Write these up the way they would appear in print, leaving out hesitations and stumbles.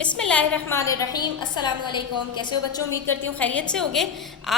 بسم اللہ الرحمن الرحیم۔ السلام علیکم، کیسے ہو بچوں؟ امید کرتی ہوں خیریت سے ہوگے۔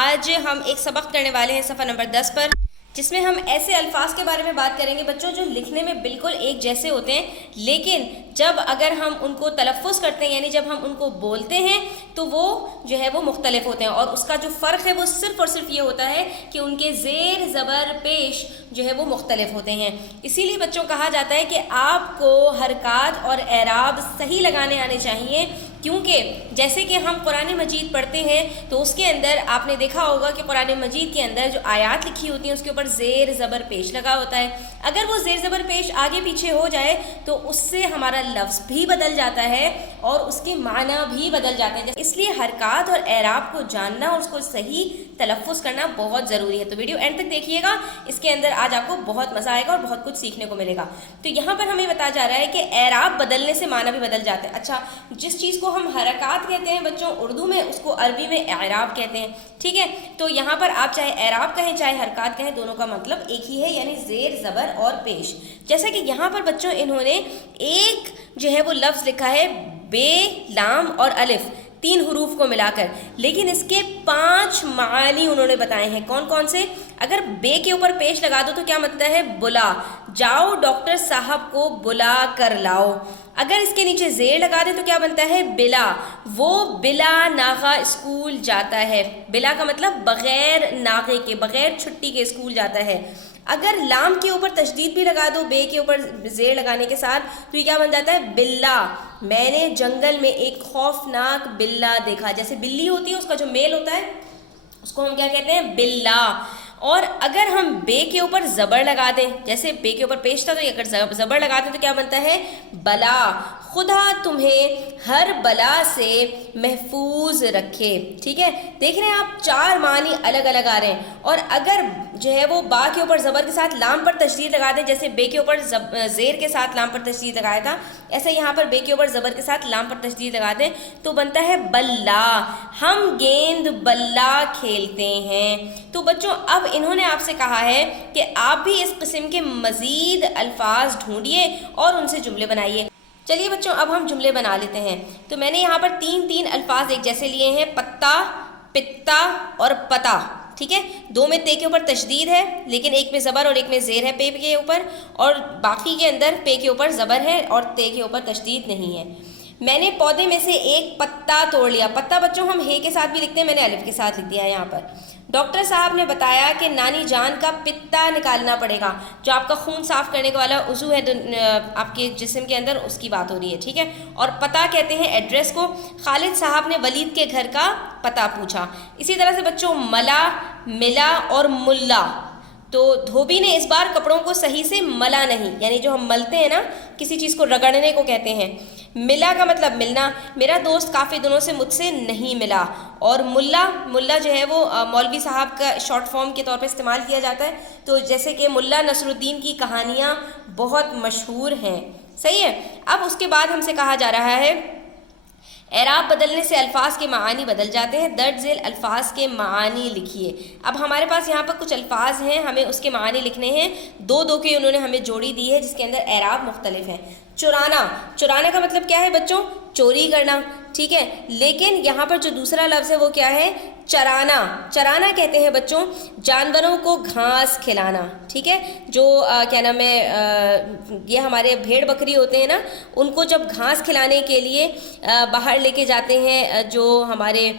آج ہم ایک سبق کرنے والے ہیں صفحہ نمبر 10 پر، جس میں ہم ایسے الفاظ کے بارے میں بات کریں گے بچوں جو لکھنے میں بالکل ایک جیسے ہوتے ہیں، لیکن جب اگر ہم ان کو تلفظ کرتے ہیں، یعنی جب ہم ان کو بولتے ہیں تو وہ جو ہے وہ مختلف ہوتے ہیں، اور اس کا جو فرق ہے وہ صرف اور صرف یہ ہوتا ہے کہ ان کے زیر زبر پیش جو ہے وہ مختلف ہوتے ہیں۔ اسی لیے بچوں کہا جاتا ہے کہ آپ کو حرکات اور اعراب صحیح لگانے آنے چاہیے، کیونکہ جیسے کہ ہم قرآن مجید پڑھتے ہیں تو اس کے اندر آپ نے دیکھا ہوگا کہ قرآن مجید کے اندر جو آیات لکھی ہوتی ہیں اس کے اوپر زیر زبر پیش لگا ہوتا ہے۔ اگر وہ زیر زبر پیش آگے پیچھے ہو جائے تو اس سے ہمارا لفظ بھی بدل جاتا ہے اور اس کے معنی بھی بدل جاتے ہیں، اس لیے حرکات اور اعراب کو جاننا اور اس کو صحیح تلفظ کرنا بہت ضروری ہے۔ تو ویڈیو اینڈ تک دیکھیے گا، اس کے اندر آج آپ کو بہت مزہ آئے گا اور بہت کچھ سیکھنے کو ملے گا۔ تو یہاں پر ہمیں بتایا جا رہا ہے کہ اعراب بدلنے سے معنی بھی بدل جاتا ہے۔ اچھا، جس چیز کو ہم حرکات کہتے ہیں بچوں اردو میں، اس کو عربی میں اعراب کہتے ہیں، ٹھیک ہے؟ تو یہاں پر آپ چاہے اعراب کہیں چاہے حرکات کہیں، دونوں کا مطلب ایک ہی ہے، یعنی زیر زبر اور پیش۔ جیسا کہ یہاں پر بچوں انہوں نے ایک جو ہے وہ لفظ لکھا ہے بے، لام اور الف، 3 حروف کو ملا کر، لیکن اس کے 5 معانی انہوں نے بتائے ہیں۔ کون کون سے؟ اگر بے کے اوپر پیش لگا دو تو کیا مطلب ہے؟ بلا، جاؤ ڈاکٹر صاحب کو بلا کر لاؤ۔ اگر اس کے نیچے زیر لگا دیں تو کیا بنتا ہے؟ بلا، وہ بلا ناغہ اسکول جاتا ہے۔ بلا کا مطلب بغیر ناغے کے، بغیر چھٹی کے اسکول جاتا ہے۔ اگر لام کے اوپر تشدید بھی لگا دو بے کے اوپر زیر لگانے کے ساتھ تو یہ کیا بن جاتا ہے؟ بلا، میں نے جنگل میں ایک خوفناک بلا دیکھا۔ جیسے بلی ہوتی ہے اس کا جو میل ہوتا ہے اس کو ہم کیا کہتے ہیں؟ بلا۔ اور اگر ہم بے کے اوپر زبر لگا دیں، جیسے بے کے اوپر پیش تھا تو اگر زبر لگا دیں تو کیا بنتا ہے؟ بلا، خدا تمہیں ہر بلا سے محفوظ رکھے۔ ٹھیک ہے، دیکھ رہے ہیں آپ 4 معنی الگ الگ آ رہے ہیں۔ اور اگر جو ہے وہ با کے اوپر زبر کے ساتھ لام پر تشدید لگا دیں، جیسے بے کے اوپر زیر کے ساتھ لام پر تشدید لگایا تھا، ایسے یہاں پر بے کے اوپر زبر کے ساتھ لام پر تشدید لگا دیں تو بنتا ہے بلا، ہم گیند بلا کھیلتے ہیں۔ تو بچوں اب انہوں نے آپ سے کہا ہے کہ آپ بھی اس قسم کے مزید الفاظ ڈھونڈیے اور ان سے جملے بنائیے۔ چلیے بچوں اب ہم جملے بنا لیتے ہیں۔ تو میں نے یہاں پر 3 الفاظ ایک جیسے لیے ہیں، پتا، پتا اور پتا، ٹھیک ہے؟ 2 میں تے کے اوپر تشدید ہے، لیکن ایک میں زبر اور ایک میں زیر ہے پے کے اوپر، اور باقی کے اندر پے کے اوپر زبر ہے اور تے کے اوپر تشدید نہیں ہے۔ میں نے پودے میں سے ایک پتا توڑ لیا۔ پتا بچوں ہم ہے کے ساتھ بھی لکھتے ہیں، میں نے الف کے ساتھ لکھ دیا ہے یہاں پر۔ ڈاکٹر صاحب نے بتایا کہ نانی جان کا پتا نکالنا پڑے گا، جو آپ کا خون صاف کرنے والا عضو ہے آپ کے جسم کے اندر، اس کی بات ہو رہی ہے، ٹھیک ہے؟ اور پتہ کہتے ہیں ایڈریس کو۔ خالد صاحب نے ولید کے گھر کا پتہ پوچھا۔ اسی طرح سے بچوں ملا، ملا اور ملا، تو دھوبی نے اس بار کپڑوں کو صحیح سے ملا نہیں، یعنی جو ہم ملتے ہیں نا کسی چیز کو، رگڑنے کو کہتے ہیں۔ ملا کا مطلب ملنا، میرا دوست کافی دنوں سے مجھ سے نہیں ملا۔ اور ملا، ملا جو ہے وہ مولوی صاحب کا شارٹ فارم کے طور پہ استعمال کیا جاتا ہے، تو جیسے کہ ملا نصر الدین کی کہانیاں بہت مشہور ہیں، صحیح ہے؟ اب اس کے بعد ہم سے کہا جا رہا ہے اعراب بدلنے سے الفاظ کے معانی بدل جاتے ہیں، درج ذیل الفاظ کے معانی لکھیے۔ اب ہمارے پاس یہاں پر کچھ الفاظ ہیں، ہمیں اس کے معانی لکھنے ہیں۔ 2 کے انہوں نے ہمیں جوڑی دی ہے جس کے اندر اعراب مختلف ہیں۔ چرانا، چرانا کا مطلب کیا ہے بچوں؟ چوری کرنا، ٹھیک ہے؟ لیکن یہاں پر جو دوسرا لفظ ہے وہ کیا ہے؟ چرانا۔ چرانا کہتے ہیں بچوں جانوروں کو گھاس کھلانا، ٹھیک ہے؟ جو کیا نام ہے، یہ ہمارے بھیڑ بکری ہوتے ہیں نا، ان کو جب گھاس کھلانے کے لیے باہر لے کے جاتے ہیں جو ہمارے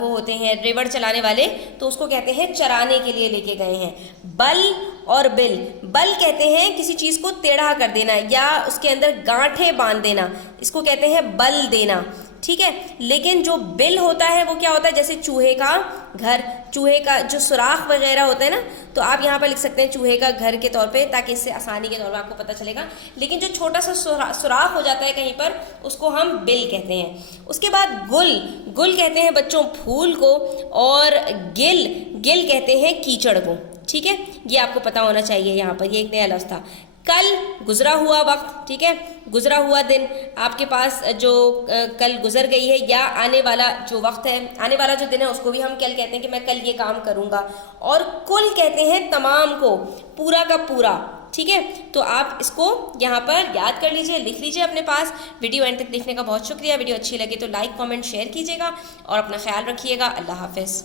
وہ ہوتے ہیں ریوڑ چلانے والے، تو اس کو کہتے ہیں چرانے کے لیے لے کے گئے ہیں۔ بل اور بل، بل کہتے ہیں کسی چیز کو ٹیڑھا کر دینا یا اس کے اندر گانٹھیں باندھ دینا، اس کو کہتے ہیں بل دینا، ٹھیک ہے؟ لیکن جو بل ہوتا ہے وہ کیا ہوتا ہے؟ جیسے چوہے کا گھر، چوہے کا جو سوراخ وغیرہ ہوتا ہے نا، تو آپ یہاں پر لکھ سکتے ہیں چوہے کا گھر کے طور پہ، تاکہ اس سے آسانی کے طور پہ آپ کو پتہ چلے گا۔ لیکن جو چھوٹا سا سوراخ ہو جاتا ہے کہیں پر، اس کو ہم بل کہتے ہیں۔ اس کے بعد گل، گل کہتے ہیں بچوں پھول کو، اور گل، گل کہتے ہیں کیچڑ کو، ٹھیک ہے؟ یہ آپ کو پتہ ہونا چاہیے، یہاں پر یہ ایک نیا لفظ تھا۔ کل، گزرا ہوا وقت، ٹھیک ہے؟ گزرا ہوا دن، آپ کے پاس جو کل گزر گئی ہے، یا آنے والا جو وقت ہے، آنے والا جو دن ہے اس کو بھی ہم کل کہتے ہیں کہ میں کل یہ کام کروں گا۔ اور کل کہتے ہیں تمام کو، پورا کا پورا، ٹھیک ہے، تو آپ اس کو یہاں پر یاد کر لیجئے، لکھ لیجئے اپنے پاس۔ ویڈیو اینڈ تک دیکھنے کا بہت شکریہ، ویڈیو اچھی لگے تو لائک کامنٹ شیئر کیجیے گا اور اپنا خیال رکھیے گا۔ اللہ حافظ۔